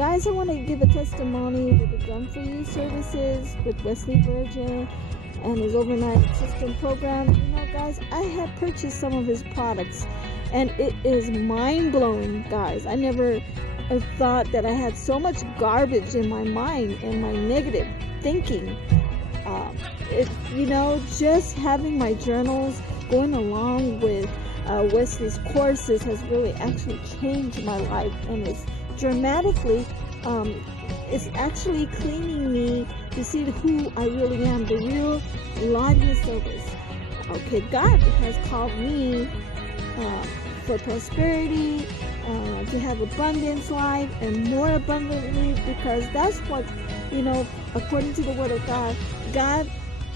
Guys, I want to give a testimony with the Done For You services with Wesley Virgin and his overnight system program. You know, guys, I have purchased some of his products, and it is mind-blowing, guys. I never thought that I had so much garbage in my mind and my negative thinking. Just having my journals going along with Wesley's courses has really actually changed my life, and it's dramatically it's actually cleaning me to see who I really am, the real Laudiaann Sylvest. Okay, God has called me for prosperity, to have abundance life and more abundantly, because that's what, according to the word of God, God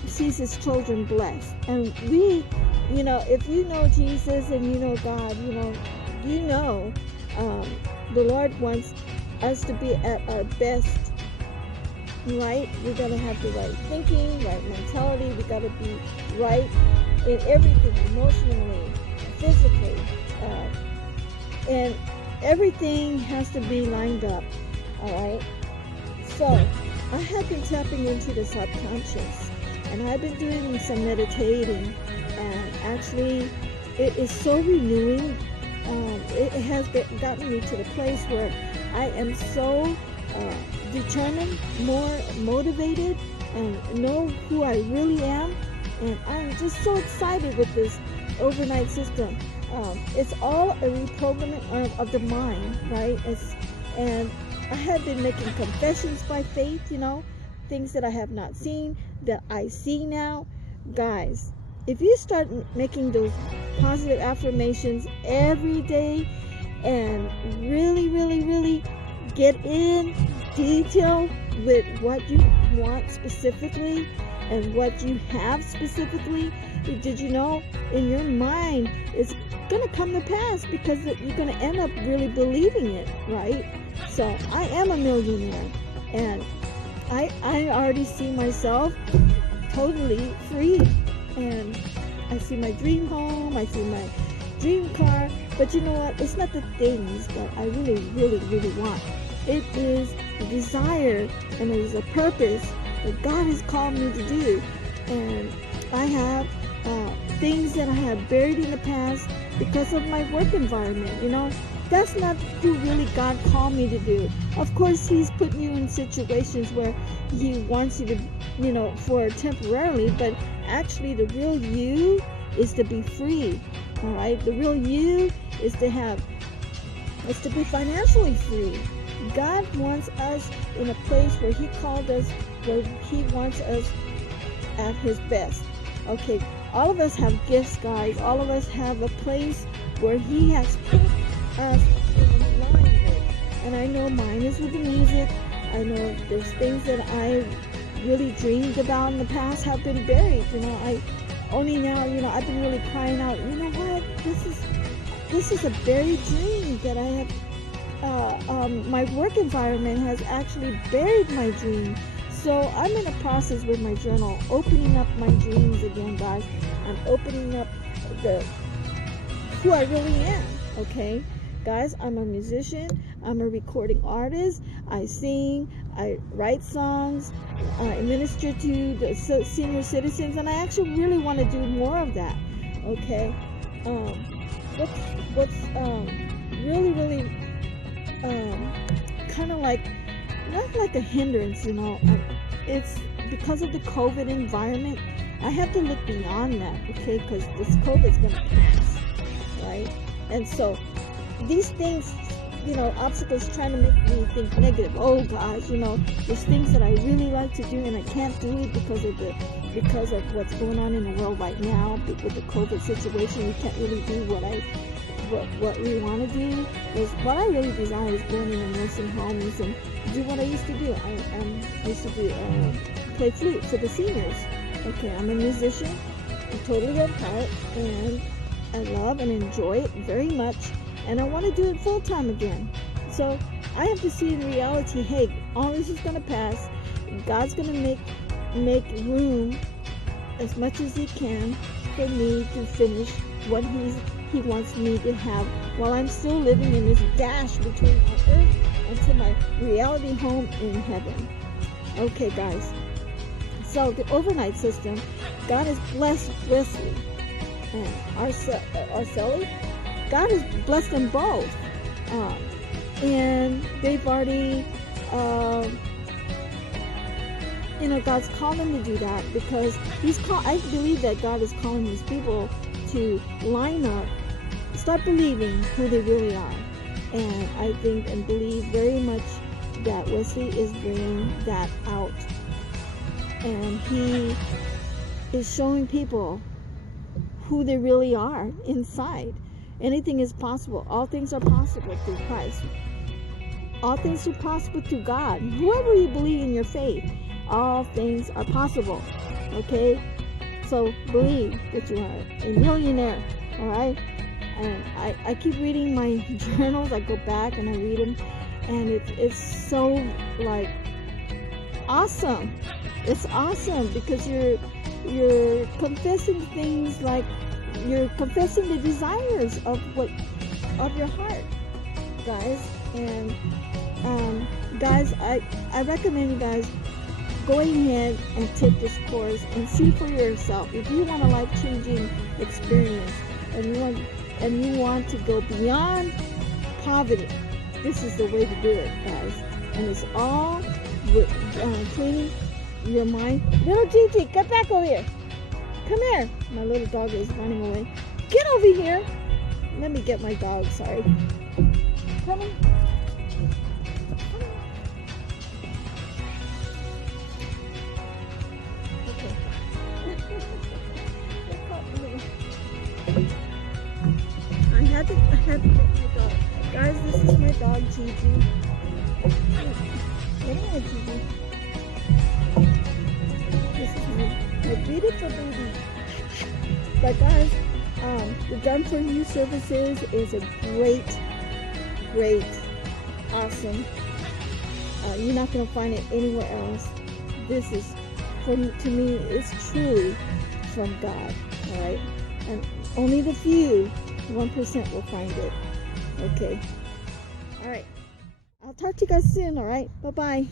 sees his children blessed. And we, if you know Jesus and you know God, the Lord wants us to be at our best, right? We gotta have the right thinking, right mentality. We gotta be right in everything, emotionally, physically, and everything has to be lined up. All right. So I have been tapping into the subconscious, and I've been doing some meditating, and actually, it is so renewing. It has gotten me to the place where I am so determined, more motivated, and know who I really am. And I'm just so excited with this overnight system. It's all a reprogramming of the mind, right? And I have been making confessions by faith, things that I have not seen, that I see now. Guys, if you start making those positive affirmations every day and really, really, really get in detail with what you want specifically and what you have specifically, did you know in your mind it's going to come to pass, because you're going to end up really believing it, right? So I am a millionaire, and I already see myself totally free, and I see my dream home, I see my dream car. But you know what? It's not the things that I really, really, really want. It is the desire, and it is a purpose that God has called me to do. And I have things that I have buried in the past because of my work environment. That's not who really God called me to do. Of course, he's putting you in situations where he wants you to, for temporarily, but actually the real you is to be free. All right, the real you is to be financially free. God wants us in a place where he called us, where he wants us at his best. Okay, all of us have gifts, guys. All of us have a place where he has put us in line with. And I know mine is with the music. I know there's things that I really dreamed about in the past have been buried. I only now, I've been really crying out, you know what? This is a buried dream that I have. My work environment has actually buried my dream. So I'm in a process with my journal, opening up my dreams again, guys. I'm opening up who I really am. Okay, guys, I'm a musician. I'm a recording artist. I sing. I write songs. I minister to the senior citizens, and I actually really want to do more of that. Okay, what's really, really kind of like, not like a hindrance, it's because of the COVID environment. I have to look beyond that, okay, because this COVID is going to pass, right? And so these things, obstacles trying to make me think negative. Oh gosh, there's things that I really like to do and I can't do it because of what's going on in the world right now with the COVID situation. We can't really do what we want to do. Because what I really desire is going in the nursing homes and do what I used to do. I used to play flute for the seniors. Okay, I'm a musician. I'm totally at heart, and I love and enjoy it very much. And I want to do it full time again. So I have to see in reality, hey, all this is going to pass. God's going to make room as much as he can for me to finish what He wants me to have while I'm still living in this dash between our earth and to my reality home in heaven. Okay, guys. So the overnight system, God has blessed Wesley and Araceli. God has blessed them both. And they've already, God's called them to do that because I believe that God is calling these people to line up, start believing who they really are. And I think and believe very much that Wesley is bringing that out. And he is showing people who they really are inside. Anything is possible. All things are possible through Christ. All things are possible through God. Whoever you believe in your faith, all things are possible. Okay? So believe that you are a millionaire. Alright? And I keep reading my journals. I go back and I read them. And it's so like awesome. It's awesome because you're confessing things like you're confessing the desires of your heart, guys. And guys, I recommend you guys going ahead and take this course and see for yourself. If you want a life-changing experience and you want to go beyond poverty, this is the way to do it, guys. And it's all with cleaning your mind. Little Gigi, get back over here. Come here. My little dog is running away. Get over here. Let me get my dog, sorry. Come on. Okay. I had to get my dog. Guys, this is my dog, Gigi. Come here, Gigi. This is my beautiful baby. But guys, the Done For You services is a great, awesome. You're not going to find it anywhere else. This is, to me, it's truly from God. All right, and only the few, 1%, will find it. Okay. All right. I'll talk to you guys soon. All right. Bye bye.